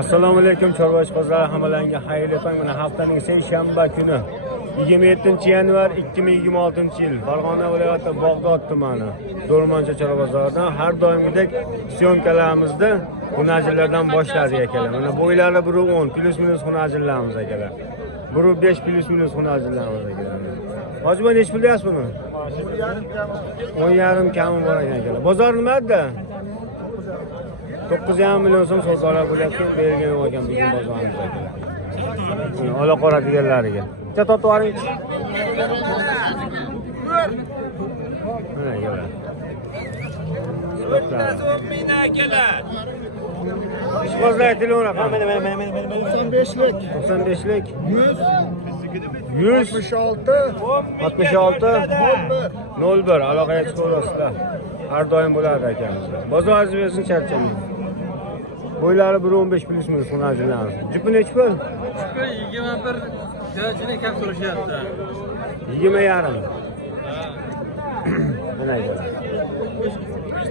Assalomu alaykum chorvachi qozlar, hammalarga xayrli tong. Mana haftaning seshanba kuni 27-yanvar 2026-yil Farg'ona viloyati Bog'dod tumani Do'rmoncha chorva bozoridan har doimgidek syomkalarimizni xunajillardan boshladik akalar. Mana bo'ylari 1.10 plus minus xunajillarimiz akalar. 1.5 plus minus xunajillarimiz akalar. Hozir nech pul deyapsiz buni? 10.5 kami bor akalar. Bozor nimada? 9,5 million so'm savdolar bo'lyapti. Bergan ekan bugun bozorimiz akalar. Ola qora deganlariga. Bitta totib oling. Mana akalar. Mina akalar. Ishbozlar telefon raqam. Mana 95lik. 95lik. 100 66 01 aloqaga chiqaverasizlar. Har doim bo'ladi akamizlar. Bozoringiz bersin, charchamaysiz. Bo'ylari 1.15 plus minus xunajillar. Jupi nech pul? Jupi 21 darajada kam so'rashyapti. 20,5. Mana akalar.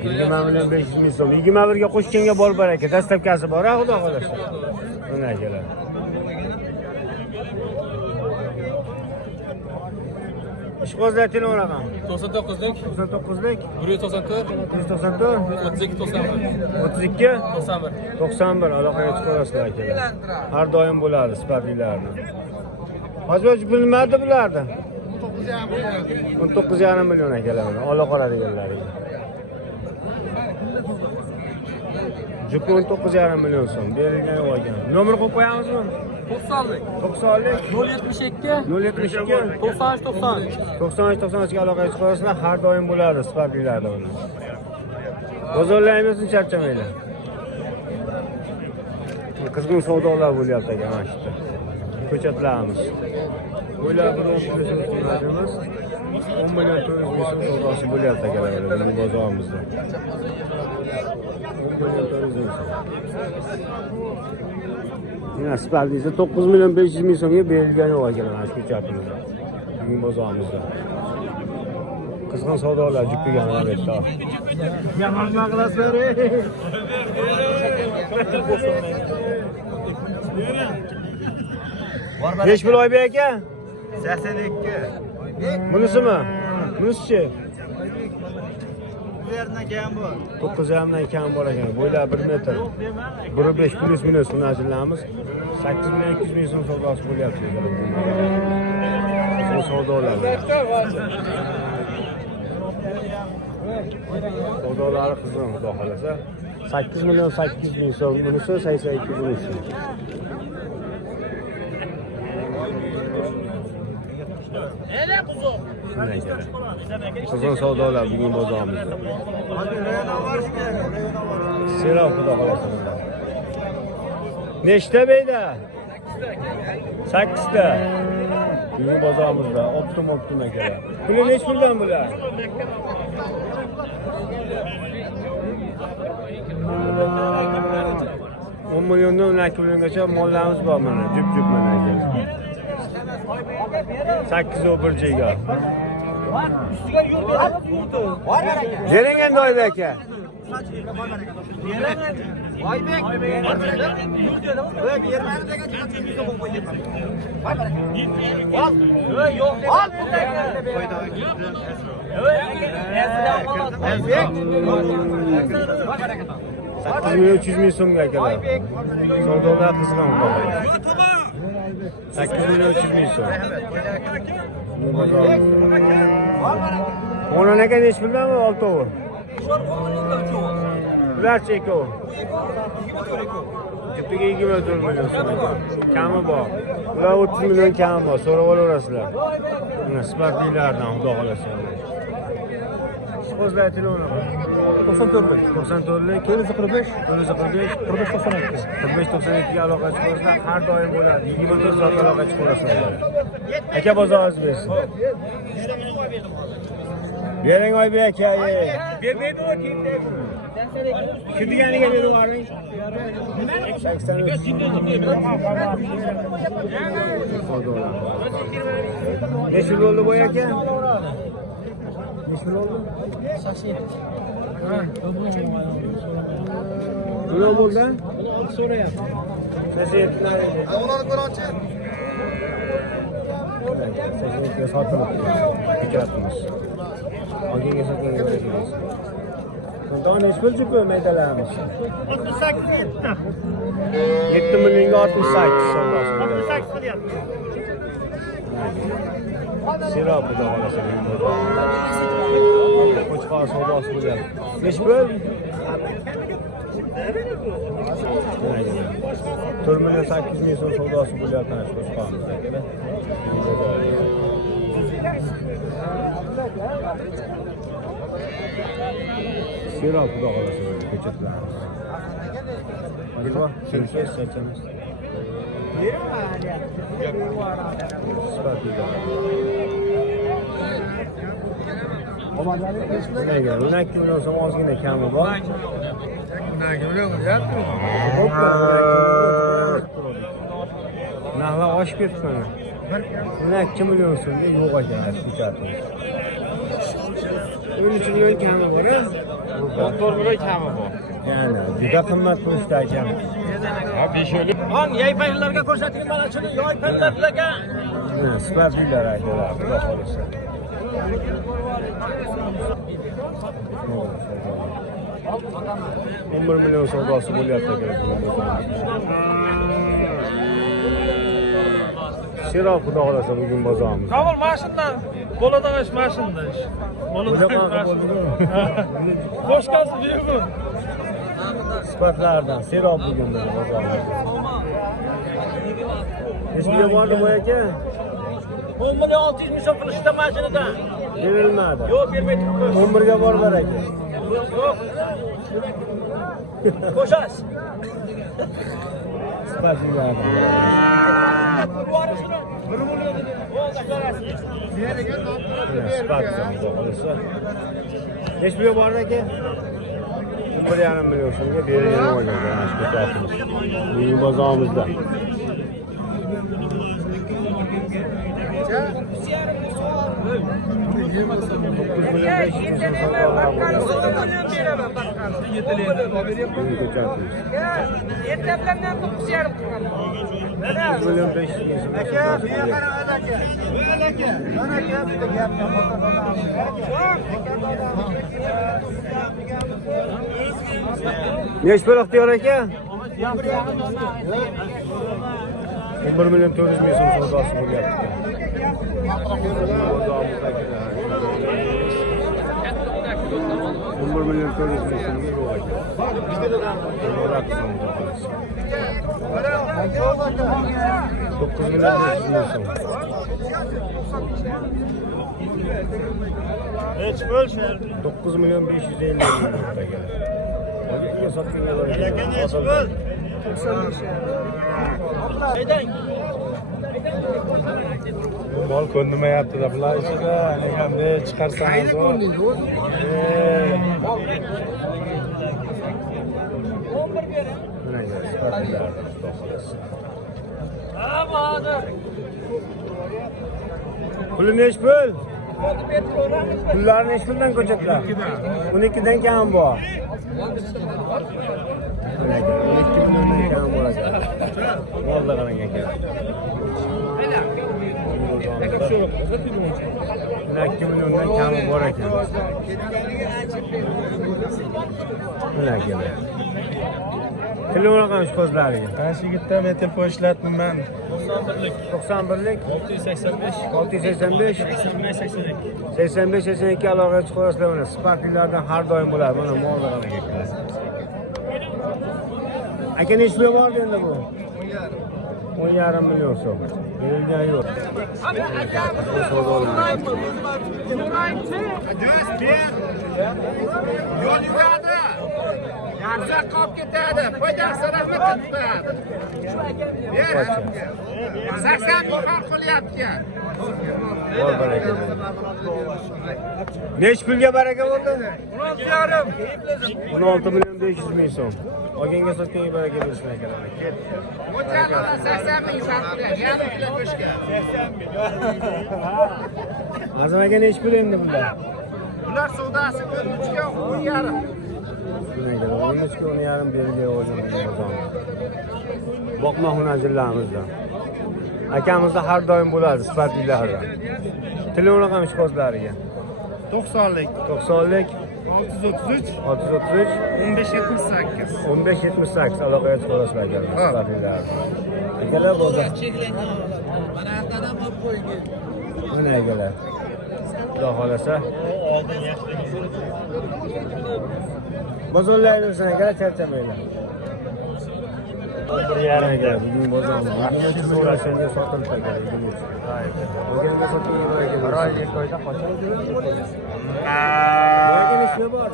20,500 ming so'm. 21 ga qo'shganga bor baraka. Dastlabkasi bor, xudo xolasa. Mana akalar. Ishqozlar telefon raqam 99lik 99lik 194 32 91 aloqaga chiqarasizlar akalar. Har doim bo'ladi sifatlilarni. Hozir bilmadi bularni. 19,5 million akalar. Ola qora deganlariga. Jupi 19,5 million so'm berilgan ekan. Nomer qo'yib qo'yamizmi? 90lik 072 93 ga aloqaga chiqarasizlar, har doim bo'ladi sifatlilarda uni. Bozorlaringizni charchamaylar. Qizg'in savdolar bo'lyapti ekan mana shu yerda. Ko'chatlarimiz. Bo'ylab 10 million 400 ming so'm savdosi bo'lyapti ekan bizning bozorimizda. 10 million 400 ming so'm. Mana sifatliisi 9 million 500 ming so'mga berilgan ekan mana shu ko'chatimizda. Bizning bozorimizda. Qizg'in savdolar jupiga albatta. Yomon maqlaslar. Besh pul Oybek aka? 82. Bunisimi? Bunisi-chi? Bu yerdan kam bor. 9,5 dan kam bor ekan. Bo'ylab 1 metr. 1.5 plus minus xunajillarimiz 8 million 200 ming so'm savdosi bo'lyapti. Bu savdolar. Savdolari qizg'in, xudo xolasa. 8 million 800 ming so'm, bunisi 82 bunisi. Qizg'in savdolar bugun bozorimizda. Selam xudo xolasa. Nechta beyda? 8 ta. Bugun bozorimizda optim akalar. Puli nech puldan bular? $10 milliondan 12 milliongacha mollarimiz bor mana, jup mana ekan. 8 o'bir jega. Bering endi Oybek aka. Oybek. $8 million 300 ming so'mga akalar. Savdolar qizg'in qo'ydi. 8 million 300 ming so'm. Bu bozor. Ona nega nech puldanmi oltovi? Ularchi ekov. Jupiga 24 million so'm ekan. Kami bor. Ular 30 million kami bor. So'rab olasizlar. Mana sifatlilardan xudo xolasa. Ishqozlar telefon raqami 94lik 405 4592 ga aloqa chiqarasizlar, har doim bo'ladi. 24 soat aloqa chiqarasizlar. Aka bozoringiz bersin. Bering Oybek aka. Bermaydi u kiyimni. Shu deganiga berib yuboring. 80. Necha yil bo'ldi bu aka? Necha yil oldu? Nima bo'ldi? So'rayapti. 87 lar edi. Ularni ko'rchi. 87 ga sotilib ketamiz. Oldinga sotganga beramiz. Bunda necha pul chiqib maydalarimiz? 7 millionga 68 so'm. 68 qilyapti. Sira xudo xolasa. Qo'chqor savdosi bo'lyapti. Necha pul? 4 million 800 ming so'm savdosi bo'lyapti ana shu qo'chqorimizdagi. Sira xudo xolasa ko'chatlarimiz. Hadi bor, kelsak sotamiz. Nega? 12 million so'm ozgina kami bor. Narxlar oshib ketdi mana. 12 million so'mga yo'q ekan ko'chatimiz. 13 million kami bor. 14 million kami bor. Yani juda qimmat qilishdi akam. Ha, 5 o'lik. On yaypaylarga ko'rsating mana shuni yaypaylarga. Sifatlilar akalar, xudo xolasa. 11 million savdosi bo'lyapti ekan. Sira xudo xolasa bugun bozorimiz. Qabul mashindan, qo'ldan ish mashindan ish. Qo'shqasi buyurgun. Sifatlardan sira bugun bozorimiz. Necha bordi bu aka? 10 million 600 ming so'm qilishdi mashinadan. Berilmadi. Yo'q, bermaydi. 11 ga borlar aka. Yo'q. Qo'shasiz. Sifatlilardan. Sifatlilardan xudo xolasa. Necha pul bordi aka? 1,5 million so'mga berilgan bo'lgan mana shu ko'chatimiz. Bugun bozorimizda. Neç pul ixtiyor aka? 11 million 400 ming so'm savdosi bo'lyapti. 11 million 400 ming so'mga yo'q ekan. 9 million 500 ming so'm. Hech bo'lsa 9 million 550 ming so'mga. Oldinga sotganlar Mol ko'nmayapti-da, bular ichida qanday chiqarsangiz o. Puli nechi pul? Pullarni nechi puldan ko'chatlar? 12dan kam bor. 12 milliondan kam bor ekan. Molda qarang ekan. 12 milliondan kam bor ekan. Mana kelar. Telefon raqami ko'zlariga. Qaysi yigitda men telefon ishlatmayman. 91lik 685 685 82 85 82 aloqa chiqarasizlar mana sifatlilardan har doim bo'ladi. Mana molda qarang ekan. Aka nechi pul bordi endi bu? 10,5 million so'm. Berilgan yo'q. Yo'l yuradi. Yarsak qolib ketadi. Foydasi rahmat ketadi. 80 ming farq qilyapti. Bor baraka. Nechi pulga baraka bo'ldi? 16 million 500 ming so'm. Olganga sotganga baraka bersin akalar. Ket. Mo'ljallada 80 ming farq qilyapti. Yarim kilo go'shtga. 80 ming. Azam aka nechi pul endi bular? Bular savdosi 3 ga 10,5. Bugün göre 13,5 belge olacak. Bakma hunacılarımızdan. Akamızda har doim bo'ladi sifatlilarda. Telefon raqami ishqozlariga. 90'lik, 90lik 633, 633 1578. 1578 aloqaga chiqasizlar ekan sifatlilarda. Akalar bo'ldi. Mana akalar. Xudo xolasa. Bozorlayversin akalar, charchamaylar. Bir yarim aka bugun bozorda. Bugun so'rashanga sotildi aka. Bugünga sotilgan aka. Roylik qo'yda qochadi. Lekin ishlar bor.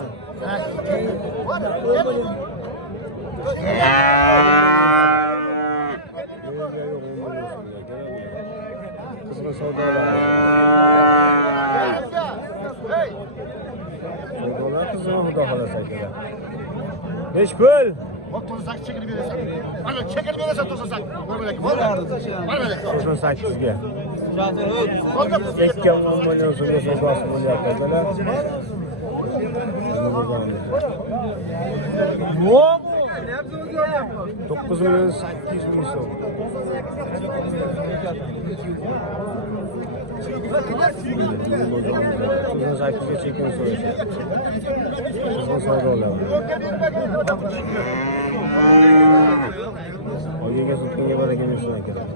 Qizg'in savdolar. Savdolar qizg'in xudo xolasa akalar. Nechi pul? 98 çekilip verirsen. Ana çekilip verirsen 98. Var 98 ga. Ekkan 10 million so'mga savdosi bo'lyaptilar. Yo'q. 9 million 800 ming so'm. 98 ga chekin so'rashadi. Qizg'in savdolar. Oyga sutga baraka bersin akalar.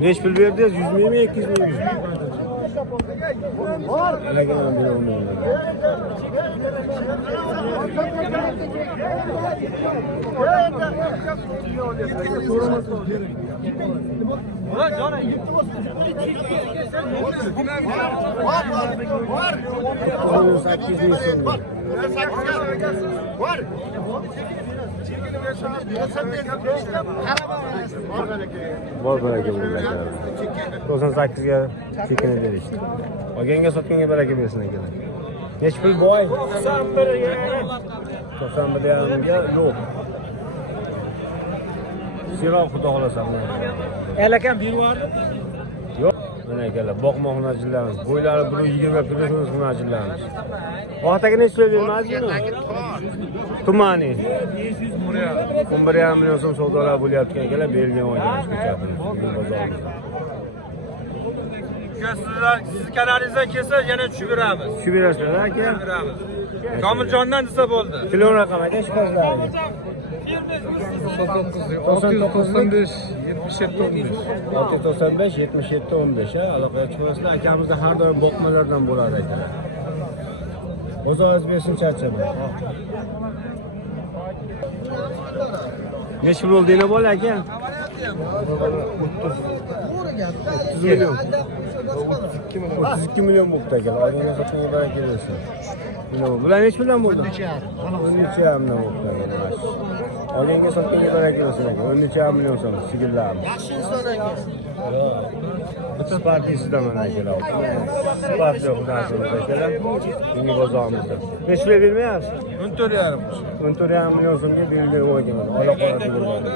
Neç pul verdiniz? 100 mingmi, 200 mingmi? Lekin bir olmaydi. Var. 800 ming so'm. Var. Bol baraka bo'ladi. 98 ga chekini berishdi. Olganga sotganga baraka bersin akalar. Nech pul boy? 91 ga yo'q. Siroq xudo xolasa. Elakam berib Yo'q. Mana akalar, boqma hunarchilarimiz. Bo'ylari 120 pulimiz hunarchilarimiz. Ortaga nech pul bermadingmi? Tumani. 11,5 million so'm savdolar bo'lyapti akalar, bergan oydimiz ko'chatimiz. Bozorimizda. Siz kanalingizdan kelsa yana tushib beramiz. Tushib berasizlar aka? Beramiz. Komiljondan desa bo'ldi. Telefon raqami aka ishqozlariga. 695 77 15. 695 77 15 aloqaga chiqasizlar. Akamizda har doim boqmalardan bo'ladi akalar. Bozoringiz bersin, charchamang. Necha pul bo'ldi yana bola aka? 30 million. 32 million bo'ldi akalar. Oldinga sotgan baraka bersin. Bular necha puldan bo'ldi? 13,5 million bo'ldi akalar. Oldinga sotgan baraka bersin aka. 13,5 million so'm sigirlarimiz. Yaxshi inson aka. Sifatisidan mana akalar. Sifatli xudosimiz akalar. Bunga bozorimizda. Necha pul bermayapsiz? 14,5. 14,5 million so'mga berilgan o'ygan. Aloqaga tegilmadi.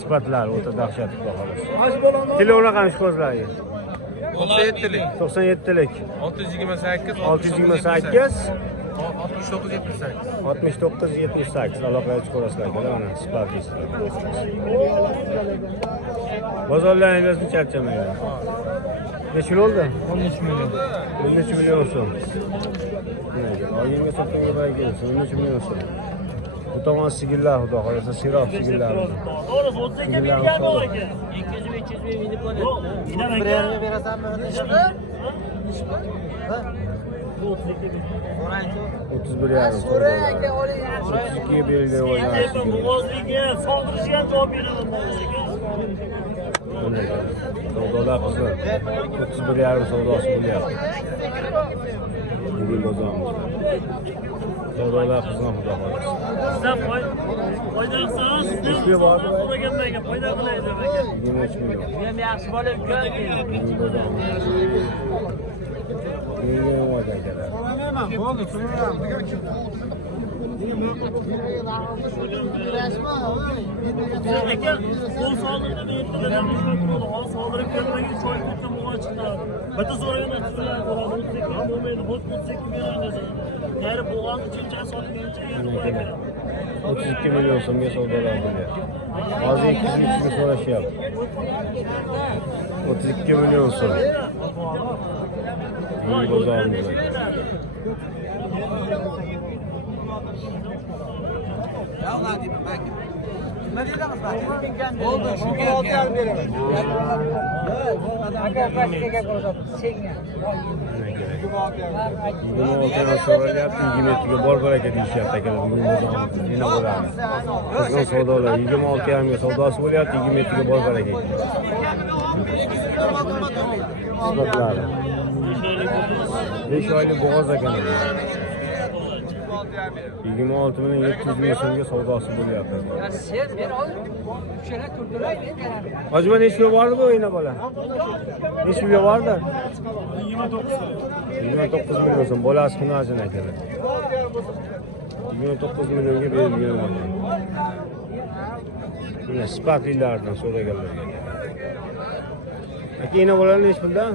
Sifatlar o'ta dahshatli baholar. Telefon raqami ishqozlariga. 97lik. 97lik 628 628 6978. 6978 aloqaga chiqasizlar akalar. Mana sifatlislar. Bozorlaringizni charchamaylar. Necha yil oldi? 13 million. 13 million so'm. Oyimga sotganga baraka bersin. 13 million so'm. Bu tomon sigirlar xudo xolasa, siroq sigirlar. To'g'ri, 32 ming aka. 200 ming minib qolyapti. Bir yerga berasanmi? 31 yarim. So'rang aka, oling. 32 ga berilgan o'yinlar. Bo'g'ozliga soldirishga javob beraman. Savdolar qizlar 31 yarim savdosi bo'lyapti. Bugun bozorimiz. Savdolar qizlar xudo xolasa. Sizdan foyda qilsangiz, sizdan so'raganlarga foyda qilaydi aka. 23 million. Bu ham yaxshi bola uka. Bugun bozorimiz. Bugun o'yinlar akalar. Bo'ldi, Aka, qo'l sog'lig'idan 7 dadam bo'ldi. Hozir sog'lig'i kelmagan choy ko'kdan bo'lgan chiqadi. Bitta so'ragan sizlar bo'ladi. 32 bo'lmaydi. 32 beramiz. Nari bo'lgan uchinchi sotgancha 32 million so'mga savdolar bo'lyapti. Hozir 200 ga so'rashyapti. 32 million so'm. Bu bozorimizda. Bo'ldi, shunga olib beraman. Aka pastga ko'rsatdi. Senga. 26 so'ralyapti, 27 ga bor baraka deyishyapti akalar. Bu bozorimizda yana bo'ladi. Qizg'in savdolar 26 ga savdosi bo'lyapti, 27 ga bor baraka. Sifatlari. 5 oylik bo'g'oz ekan. 26 million 700 ming so'mga savdosi bo'lyapti. Sen men ol. Shuna turdilar men qaradim. Hozir nechga bordi bu o'yina bola? Nechga bordi? 29 million so'm bolasi kunajin akalar. 29 millionga berilgan. Mana sifatlilardan so'raganlarga. Aka yana bolalar nech puldan?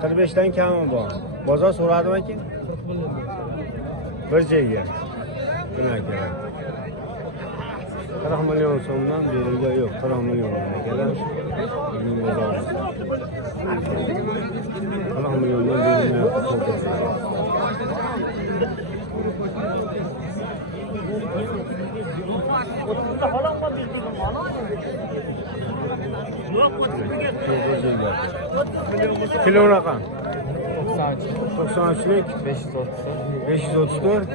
45 dan kami bor. Bozor so'radimi aka? Bir joyga. Buni akalar. 40 million so'mdan berilgan yo'q, 40 million akalar. Buning bozori. 40 milliondan berilmayapti. Kilo raqam 93lik 534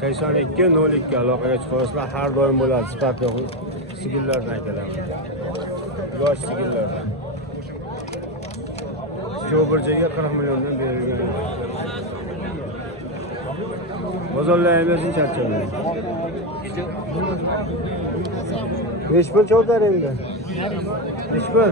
82 02 aloqaga chiqasizlar, har doim bo'ladi sifatli sigirlardan akalar. Yosh sigirlardan. Shu bir joyga 40 milliondan berilgan. Bozorlayamizin charchamaydi. Neç pul çoğdar endi? Neç pul?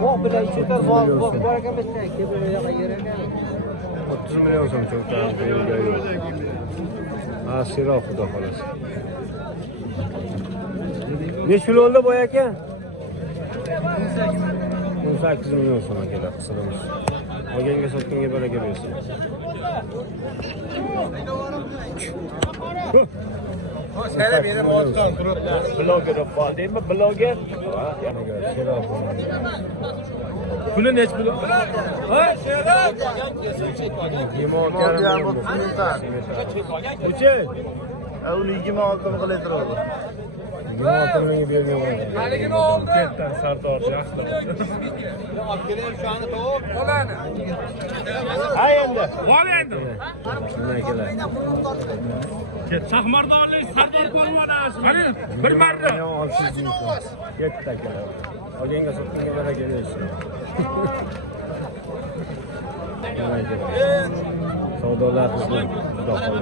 Bu bilan chiqib, bu barakamizni kebiroyoqqa yeragan. 30 milyon so'm çoğdar berilgan yo'q. Ha, siroq xudo xolasa. Neç pul oldu boy aka? 18 milyon so'm akalar qisirimiz. Olganga sotganga baraka bersin. Sana berib otgan turib. Bloger bor deymi? Bloger. Puli nech puli? Ha, Sherab. Uchi? Uni 26 ming qilaytiradi. 26 mingga bergan bo'ldi. Haligini oldi. Ketdan Sardor yaxshi. Olib kelayim shu ani to'p. Bolani. Ha endi. Bor endi. Shunday akalar. Shahmardorlik Sardor bo'lmadi. Qani bir marra. Ketdi akalar. Olganga sotganga baraka bersin. Savdolar qilsin. Xudo xolasa.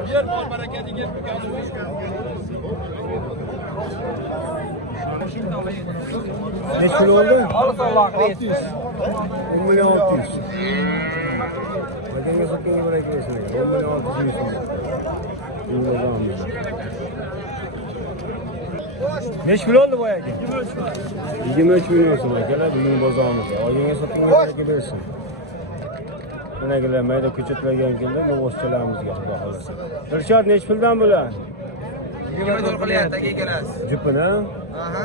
Neç kilo oldu? 600. 10 milyon 600. Bakın satın gibi reklamsın. 10 milyon 600 lira. Neç kilo oldu bu ayak? 23 milyon sonra gelen bugün bozağımız. Ayın satın gibi reklamsın. Buna gelen mayda küçültülen geldi bu boşçalarımız geldi halası. Dilşad neç puldan bular? 24 qilyapti aka ikkalasi. Jipini? Aha.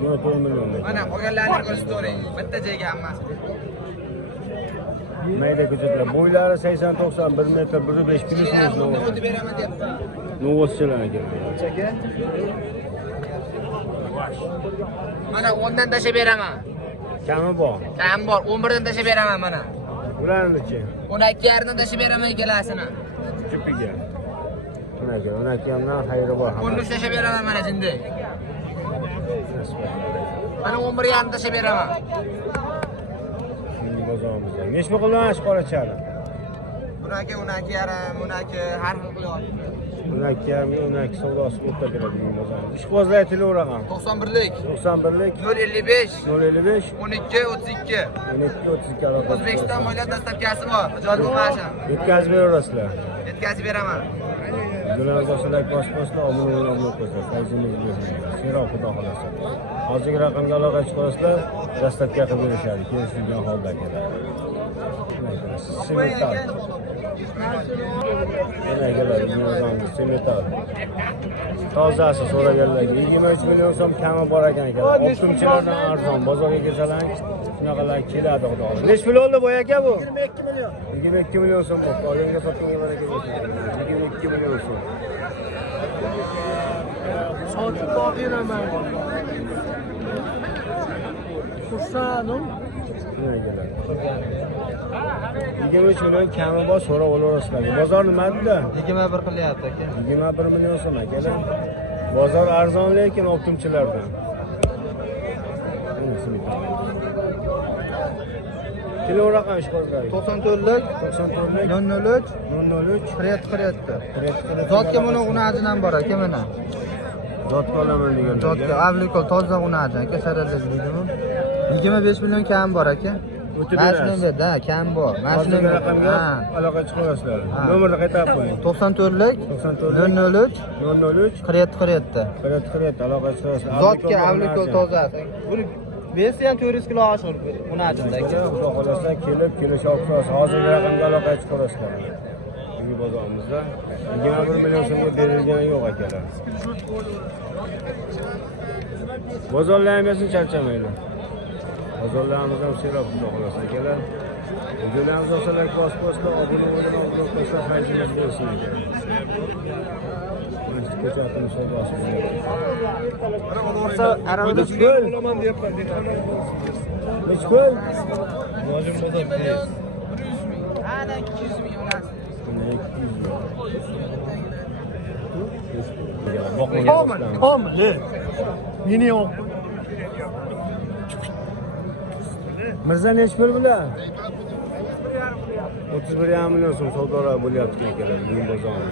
24 milyon. Mana qolganlarni ko'rsatavering. Bitta joyga hammasi. Mayda küçültülen. Boyları 80-90, 1 metre, 1.5 kilo. O'tib beraman deyapti. Novoschalar geldi. Mana 10 dan tashlab beraman. Kami bor. Kam bor, 11 dan tashlab beraman mana. Ularnichi? 12 dan tashlab beraman ikkalasini. Jupiga. Unaga hamdan xayri bor. 13 tashlab beraman mana jinday. Mana 11 dan tashlab beraman. Bozorimiz. Nechta qilamiz qorachani? Bunaki 12,5 har xil qilyapti. 12,5 savdosi o'rta keladi bugun bozor. Ishqibozlar aytilar raqam. 91lik 91lik 055 055 12 32. 12 aloqa. O'zbekiston bo'ylab dastlabkasi bor. Ijod bo'lmasin. Yetkazib berasizlar. Yetkazib beraman. Bularga boshqaslar omon qo'ysa, fayzimiz bermaydi. Sero xudo xolasa. Hozirgi raqamga aloqa chiqarasizlar, dastlabki qilib berishadi. Kelishilgan holda keladi. Semetal. Yana keladi, bizning semetal. Tozasi so'raganlarga 23 million so'm kami bor ekan keladi. Optimchilardan arzon, bozorga kelsalar shunaqalar keladi xudo xolasa. Nech pul oldi boy aka bu? 22 million. 22 million so'm bo'ldi. Olganga sotganga baraka bo'lsin. 22 million so'm. Sotib beraman. Xursandman. 23 million kami bor, so'rab olasizlar. Bozor nima dedi? 21 qilyapti aka. 21 million so'm akalar. Bozor arzon lekin optimchilardan. Kilo raqam ishqibozlar. 94lik 94lik 003 003 qilyapti. Zotga buni unajidan ham bor aka mana. Zotga olaman degan. Zotga avlikol toza unaji aka saralak deydimi? 25 million kam bor aka. Mashinada kam bor. Mashinada raqamga aloqa chiqarasizlar. Nomerni qaytarib qo'ying. 94lik 003 003 qilyapti. aloqa chiqarasizlar. Zotga avlikol tozasi. Buni bersa ham 400 kilo oshir unajida aka. Xudo xolasa kelib kelishib olasiz. Hozirgi raqamga aloqa chiqarasizlar. Bugun bozorimizda 21 million so'mga berilgani yo'q akalar. Bozorlarimizni charchamaydi. Bozorlarimiz ham serob xudo xolasa akalar. Videolarimiz olsalar bosib obuna bo'lib fayzimiz bo'lsin. Ko'chatimiz savdosi Bo'lsa aravada olaman deyapman. Nech pul? Lozim bozor tez. ana 200 ming olasiz. Komil. Meni yo'q. Mirza nech pul bular? 31,5 million so'm savdolar bo'lyapti akalar bugun bozorda.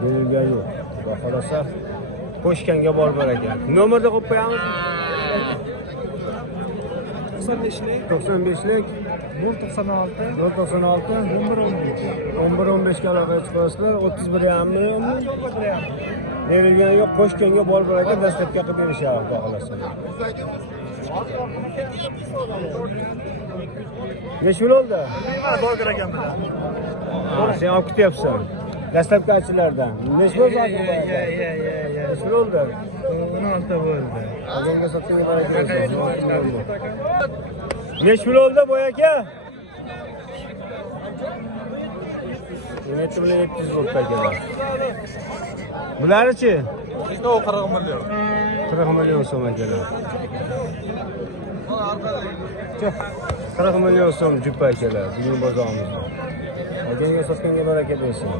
Berilgan yo'q. Xudo xolasa qo'shganga bor ekan. Nomerda qo'yib qo'yamiz. 95lik 196 096 1115 ga aloqa chiqarasizlar. 31,5 million. Berilgan yo'q, qo'shganga bor ekan, dastlabki qilib berishadi xudo xolasa. Nech pul oldi? Bor ekan bilan. Sen olib ketyapsan. Dastlabkichilardan. Nech pul oldi? Nech pul oldi? 16 bo'ldi. Olganga sotganga baraka bersin. Nech pul oldi boy aka? 17 bilan 700 bo'ldi akalar. Bularchi? 40 million. 40 million so'm akalar. 40 million so'm jupa akalar bugun bozorimizda. Olganga sotganga baraka bersin.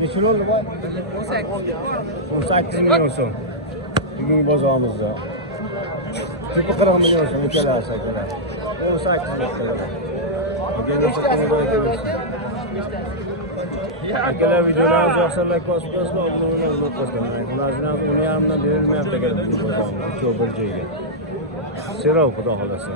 Nech pul oldi boy? 18 million so'm. Bugun bozorimizda. Jupa 40 million so'm ikkalasi akalar. 18 million. Olganga sotganga baraka bersin. Akalar videolarimizni yoqsa like bosib qo'yasizlar, obuna bo'lib unutmasanglar. Ulardan uni yarimdan berilmayapti akalar bu bozorda. Ikki bir joyga. Serob xudo xolasa.